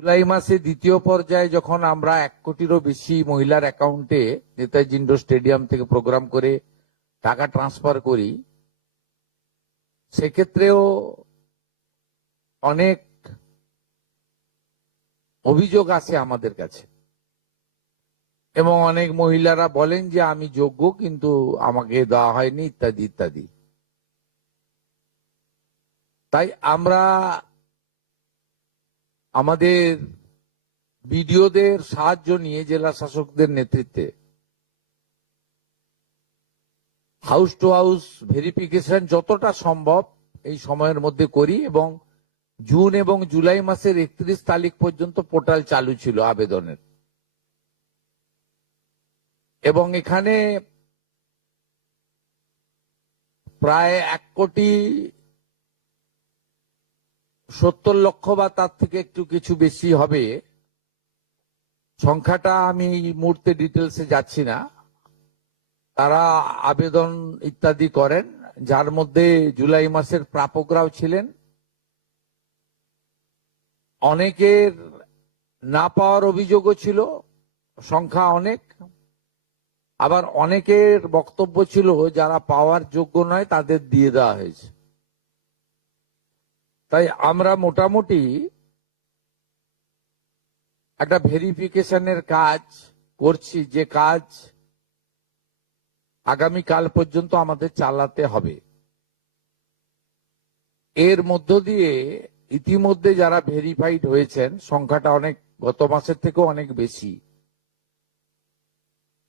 জুলাই মাসে দ্বিতীয় পর্যায়ে যখন আমরা 1 কোটিরও বেশি মহিলার অ্যাকাউন্টে নেতাজি ইন্ডোর স্টেডিয়াম থেকে প্রোগ্রাম করে টাকা ট্রান্সফার করি, সেক্ষেত্রেও অনেক অভিযোগ আসে আমাদের কাছে এবং অনেক মহিলারা বলেন যে আমি যোগ্য কিন্তু আমাকে দেওয়া হয়নি ইত্যাদি ইত্যাদি। তাই আমরা আমাদের বিডিওদের সাহায্য নিয়ে জেলা শাসকদের নেতৃত্বে হাউস টু হাউস ভেরিফিকেশন যতটা সম্ভব এই সময়ের মধ্যে করি এবং জুন এবং জুলাই মাসের 31 তারিখ পর্যন্ত পোর্টাল চালু ছিল আবেদনের। এবং এখানে প্রায় 1,70,00,000 বা তার থেকে একটু কিছু বেশি হবে, সংখ্যাটা আমি এই মুহূর্তে ডিটেলসে যাচ্ছি না, তারা আবেদন ইত্যাদি করেন, যার মধ্যে জুলাই মাসের প্রাপকরাও ছিলেন। অনেকের না পাওয়ার অভিযোগও ছিল, সংখ্যা অনেক। আবার অনেকের বক্তব্য ছিল যারা পাওয়ার যোগ্য নয় তাদের দিয়ে দেওয়া হয়েছে। তাই আমরা মোটামুটি একটা ভেরিফিকেশনের কাজ করছি, যে কাজ আগামীকাল পর্যন্ত আমাদের চালাতে হবে। এর মধ্য দিয়ে ইতিমধ্যে যারা ভেরিফাইড হয়েছেন, সংখ্যাটা অনেক গত মাসের থেকেও অনেক বেশি,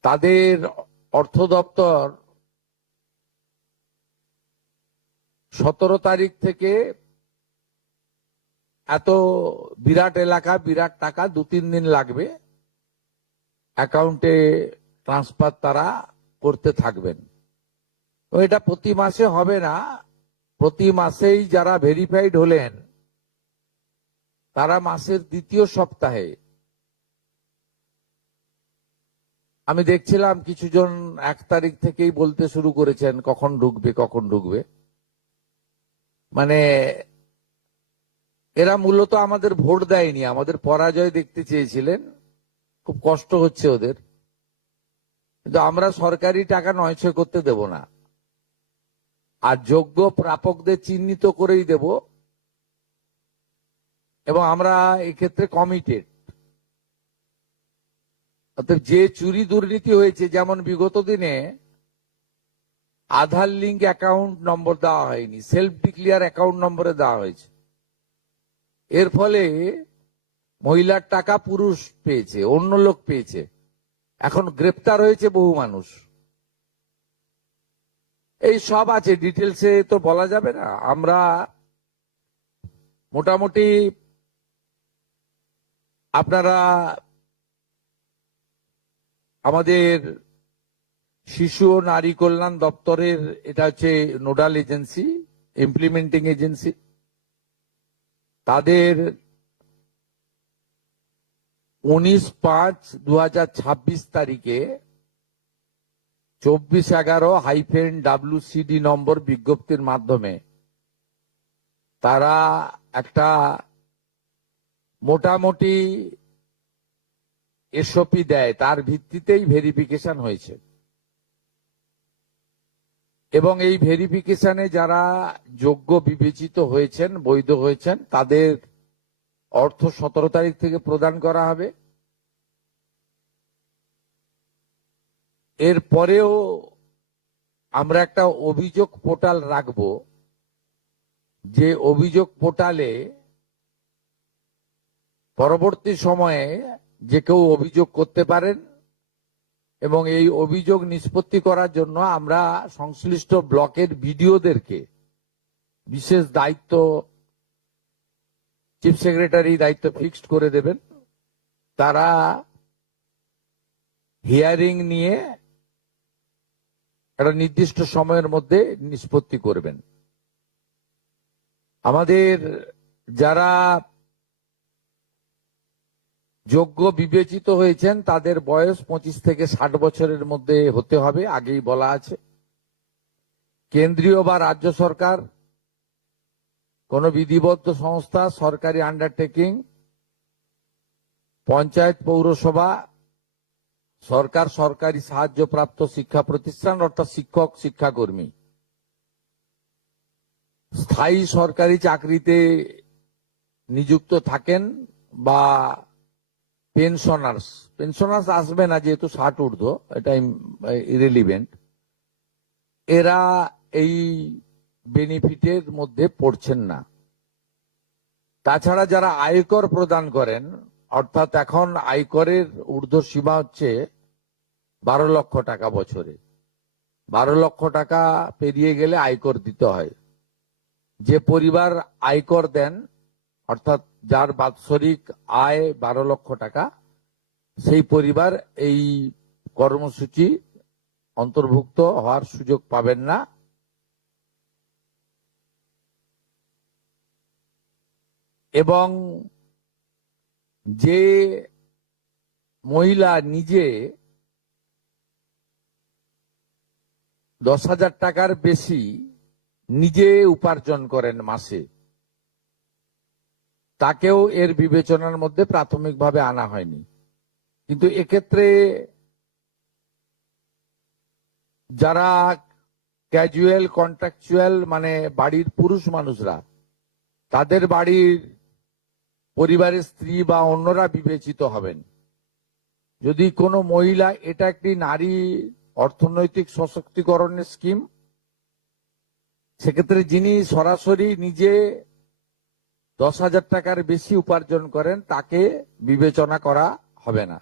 তাদের অর্থ দপ্তর 17 তারিখ থেকে এত বিরাট এলাকা বিরাট টাকা 2-3 দিন লাগবে অ্যাকাউন্টে ট্রান্সফার তারা করতে থাকবেন। এটা প্রতি মাসে হবে না, প্রতি মাসেই যারা ভেরিফাইড হলেন তারা মাসের দ্বিতীয় সপ্তাহে, আমি দেখছিলাম কিছুজন 1 তারিখ থেকেই বলতে শুরু করেছেন কখন ঢুকবে কখন ঢুকবে। মানে এরা মূলত আমাদের ভোট দেয়নি, আমাদের পরাজয় দেখতে চেয়েছিলেন, খুব কষ্ট হচ্ছে ওদের। কিন্তু আমরা সরকারি টাকা নয়ছয় করতে দেব না, আর যোগ্য প্রাপকদের চিহ্নিত করেই দেব এবং আমরা এক্ষেত্রে কমিটেড। অর্থাৎ যে চুরি দুর্নীতি হয়েছে, যেমন বিগত দিনে আধার লিঙ্ক অ্যাকাউন্ট নম্বর দেওয়া হয়নি, সেলফ ডিক্লিয়ার অ্যাকাউন্ট নম্বরে দেওয়া হয়েছে, এর ফলে মহিলার টাকা পুরুষ পেয়েছে, অন্য লোক পেয়েছে, এখন গ্রেপ্তার হয়েছে বহু মানুষ। এই সব আছে, ডিটেলসে তো বলা যাবে না। আমরা মোটামুটি আপনারা আমাদের শিশু ও নারী কল্যাণ দপ্তরের, এটা হচ্ছে নোডাল এজেন্সি, ইমপ্লিমেন্টিং এজেন্সি, তাদের 19/5/2026 তারিখে 2411-WCD নম্বর বিজ্ঞপ্তির মাধ্যমে তারা একটা মোটামুটি এসওপি দেয়, তার ভিত্তিতেই ভেরিফিকেশন হয়েছে। এবং এই ভেরিফিকেশনে যারা যোগ্য বিবেচিত হয়েছেন, বৈধ হয়েছেন, তাদের অর্থ 17 তারিখ থেকে প্রদান করা হবে। এরপরেও আমরা একটা অভিযোগ পোর্টাল রাখব, যে অভিযোগ পোর্টালে পরবর্তী সময়ে যে কেউ অভিযোগ করতে পারেন এবং এই অভিযোগ নিষ্পত্তি করার জন্য আমরা সংশ্লিষ্ট ব্লকের বিডিওদেরকে বিশেষ দায়িত্ব, চিফ সেক্রেটারি দায়িত্ব ফিক্সড করে দেবেন। তারা হিয়ারিং নিয়ে একটা নির্দিষ্ট সময়ের মধ্যে নিষ্পত্তি করবেন। আমাদের যারা যোগ্য বিবেচিত হয়েছেন তাদের বয়স 25 থেকে 60 বছরের মধ্যে হতে হবে, আগেই বলা আছে। কেন্দ্রীয় বা রাজ্য সরকার, কোন বিধিবদ্ধ সংস্থা, সরকারি আন্ডারটেকিং পঞ্চায়েত, পৌরসভা, সরকার, সরকারি সাহায্যপ্রাপ্ত শিক্ষা প্রতিষ্ঠান অর্থাৎ শিক্ষক, শিক্ষাকর্মী, স্থায়ী সরকারি চাকরিতে নিযুক্ত থাকেন বা পেনশনার্স আসবে না যেহেতু 60 ঊর্ধ্ব, এটা ইরেলিভেন্ট, এরা এই বেনিফিটের মধ্যে পড়ছেন না। তাছাড়া যারা আয়কর প্রদান করেন, অর্থাৎ এখন আয়করের ঊর্ধ্ব সীমা হচ্ছে 12 লক্ষ টাকা বছরে। 12 লক্ষ টাকা পেরিয়ে গেলে আয়কর দিতে হয়। যে পরিবার আয়কর দেন, অর্থাৎ যার বাৎসরিক আয় 12 লক্ষ টাকা, সেই পরিবার এই কর্মসূচি অন্তর্ভুক্ত হওয়ার সুযোগ পাবেন না। এবং যে মহিলা নিজে 10,000 টাকার বেশি নিজে উপার্জন করেন মাসে, তাকেও এর বিবেচনার মধ্যে প্রাথমিকভাবে আনা হয়নি। কিন্তু এক্ষেত্রে যারা ক্যাজুয়াল, কন্ট্রাকচুয়াল, মানে বাড়ির পুরুষ মানুষরা, তাদের বাড়ির পরিবারের স্ত্রী বা অন্যরা বিবেচিত হবেন। যদি কোনো মহিলা, এটা একটি নারী অর্থনৈতিক সশক্তিকরণের স্কিম, সেক্ষেত্রে যিনি সরাসরি নিজে 10,000 টাকার বেশি উপার্জন করেন তাকে বিবেচনা করা হবে না।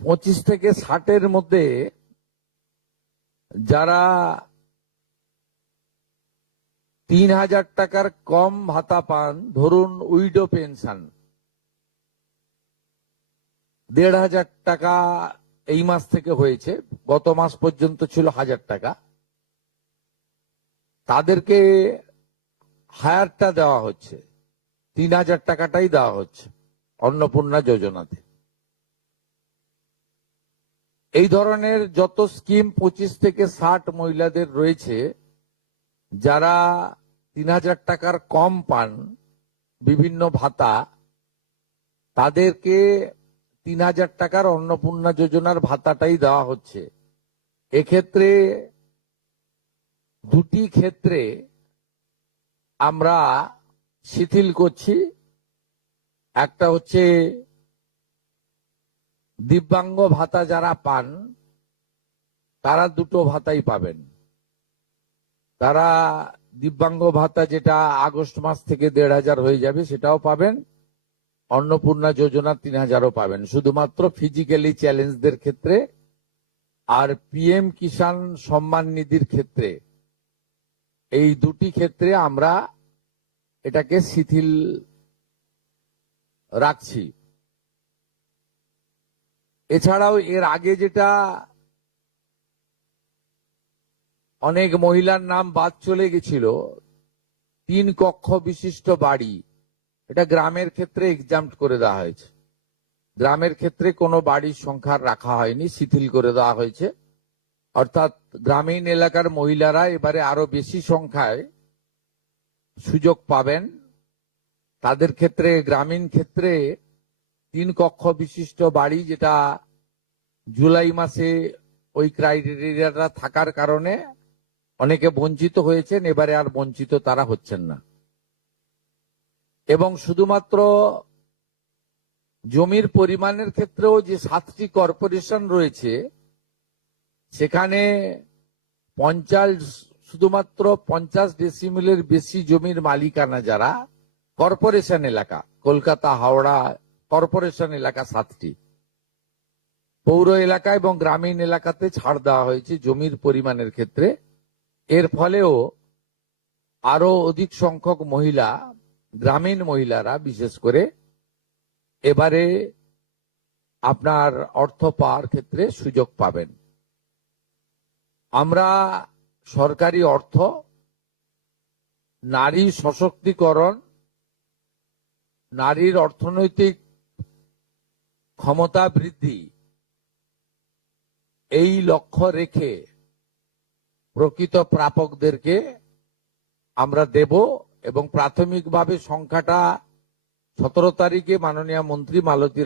25 থেকে 60-এর মধ্যে যারা 3,000 টাকার কম ভাতা পান, ধরুন উইডো পেনশন 1,500 টাকা এই মাস থেকে হয়েছে, গত মাস পর্যন্ত ছিল 1,000 টাকা, তাদেরকে হায়ারটা দেওয়া হচ্ছে, 3,000 টাকাটাই দেওয়া হচ্ছে অন্নপূর্ণা যোজনাতে। এই ধরনের যত স্কিম 25 থেকে 60 মহিলাদের রয়েছে, যারা 3,000 টাকার কম পান বিভিন্ন ভাতা, তাদেরকে 3,000 টাকার অন্নপূর্ণা যোজনার ভাতাটাই দেওয়া হচ্ছে। এক্ষেত্রে দুটি ক্ষেত্রে আমরা শিথিল করছি। একটা হচ্ছে দিব্যাঙ্গ ভাতা যারা পান, তারা দুটো ভাতাই পাবেন। তারা দিব্যাঙ্গ ভাতা যেটা আগস্ট মাস থেকে 1,500 হয়ে যাবে, সেটাও পাবেন। অন্নপূর্ণা যোজনা 3,000ও পাবেন, শুধুমাত্র ফিজিক্যালি চ্যালেঞ্জদের ক্ষেত্রে। আর পিএম কিষাণ সম্মান নিধির ক্ষেত্রে, এই দুটি ক্ষেত্রে আমরা এটাকে শিথিল রাখছি। এছাড়াও এর আগে যেটা অনেক মহিলার নাম বাদ চলে গেছিল, 3 কক্ষ বিশিষ্ট বাড়ি, এটা গ্রামের ক্ষেত্রে এক্সাম্পট করে দেওয়া হয়েছে। গ্রামের ক্ষেত্রে কোনো বাড়ির সংখ্যা রাখা হয়নি, শিথিল করে দেওয়া হয়েছে। অর্থাৎ গ্রামীণ এলাকার মহিলারা এবারে আরো বেশি সংখ্যায় সুযোগ পাবেন। তাদের ক্ষেত্রে, গ্রামীণ ক্ষেত্রে 3 কক্ষ বিশিষ্ট বাড়ি, যেটা জুলাই মাসে ওই ক্রাইটেরিয়াটা থাকার কারণে অনেকে বঞ্চিত হয়েছেন, এবারে আর বঞ্চিত তারা হচ্ছেন না। এবং শুধুমাত্র জমির পরিমাণের ক্ষেত্রেও যে 7টি কর্পোরেশন রয়েছে, সেখানে শুধুমাত্র 50 ডেসিমেলের বেশি জমির মালিকানা যারা কর্পোরেশন এলাকা, কলকাতা, হাওড়া কর্পোরেশন এলাকা 7টি, পৌর এলাকা এবং গ্রামীণ এলাকাতে ছাড় দেওয়া হয়েছে জমির পরিমাণের ক্ষেত্রে। এর ফলেও আরো অধিক সংখ্যক মহিলা, গ্রামীণ মহিলারা বিশেষ করে, এবারে আপনার অর্থ পাওয়ার ক্ষেত্রে সুযোগ পাবেন। আমরা সরকারি অর্থ, নারী সশক্তিকরণ, নারীর অর্থনৈতিক ক্ষমতা বৃদ্ধি, এই লক্ষ্য রেখে প্রকৃত প্রাপকদেরকে আমরা দেব। এবং প্রাথমিকভাবে সংখ্যাটা 17 তারিখে মাননীয় মন্ত্রী মালতী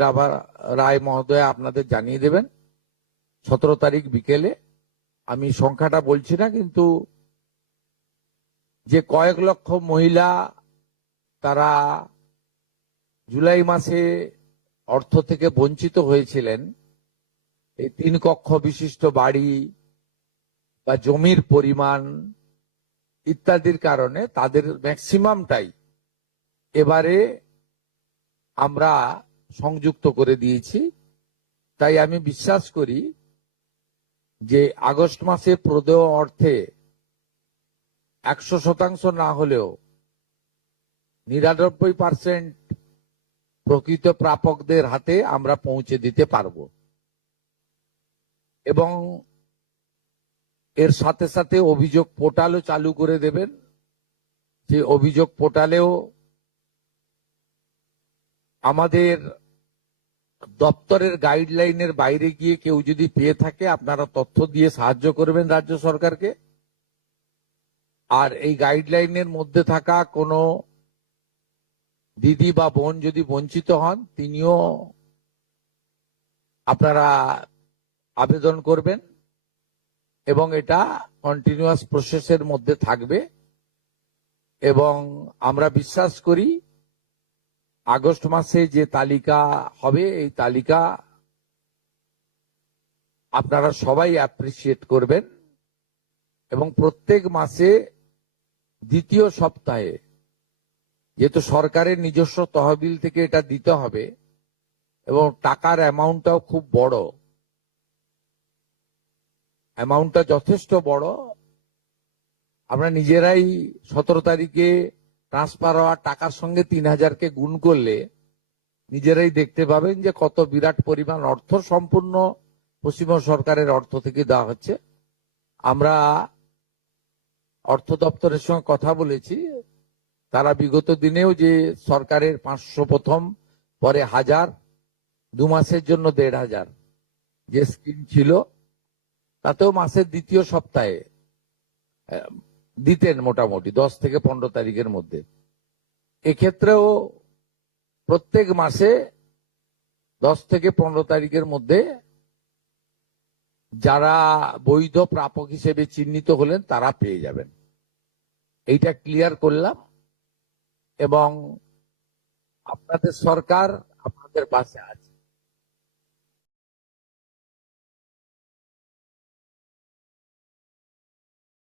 রায় মহোদয় আপনাদের জানিয়ে দেবেন। 17 তারিখ বিকেলে, আমি সংখ্যাটা বলছি না, কিন্তু যে কয়েক লক্ষ মহিলা তারা জুলাই মাসে অর্থ থেকে বঞ্চিত হয়েছিলেন, এই 3 কক্ষ বিশিষ্ট বাড়ি বা জমির পরিমাণ ইত্যাদির কারণে তাদের ম্যাক্সিমামটাই এবারে আমরা সংযুক্ত করে দিয়েছি। তাই আমি বিশ্বাস করি যে আগস্ট মাসে প্রদেয় অর্থে 100% না হলেও 99% প্রকৃত প্রাপকদের হাতে আমরা পৌঁছে দিতে পারবো। এবং এর সাথে সাথে অভিযোগ পোর্টালও চালু করে দেবেন, যে অভিযোগ পোর্টালেও আমাদের দপ্তরের গাইডলাইনের বাইরে গিয়ে কেউ যদি পেয়ে থাকে আপনারা তথ্য দিয়ে সাহায্য করবেন রাজ্য সরকারকে। আর এই গাইডলাইনের মধ্যে থাকা কোনো দিদি বা বোন যদি বঞ্চিত হন, তিনিও আপনারা আবেদন করবেন এবং এটা কন্টিনিউয়াস প্রসেসের মধ্যে থাকবে। এবং আমরা বিশ্বাস করি আগস্ট মাসে যে তালিকা হবে, এই তালিকা আপনারা সবাই অ্যাপ্রিসিয়েট করবেন এবং প্রত্যেক মাসে দ্বিতীয় সপ্তাহে, যেহেতু সরকারের নিজস্ব তহবিল থেকে এটা দিতে হবে এবং টাকার অ্যামাউন্টটাও খুব বড়, অ্যামাউন্টটা যথেষ্ট বড়। আমরা নিজেরাই 17 তারিখে ট্রান্সফার হওয়ার টাকার সঙ্গে 3000কে গুণ করলে নিজেরাই দেখতে পাবেন যে কত বিরাট পরিমাণ অর্থ সম্পূর্ণ পশ্চিমবঙ্গ সরকারের অর্থ থেকে দেওয়া হচ্ছে। আমরা অর্থ দপ্তরের সঙ্গে কথা বলেছি, তারা বিগত দিনেও যে সরকারের 500 প্রথম, পরে 1000, 2 মাসের জন্য 1500 যে স্কিম ছিল, তাতেও মাসের দ্বিতীয় সপ্তাহে দিতেন মোটামুটি 10 থেকে 15 তারিখের মধ্যে। এক্ষেত্রেও প্রত্যেক মাসে 10 থেকে 15 তারিখের মধ্যে যারা বৈধ প্রাপক হিসেবে চিহ্নিত হলেন তারা পেয়ে যাবেন। এইটা ক্লিয়ার করলাম এবং আপনাদের সরকার আপনাদের পাশে আছে।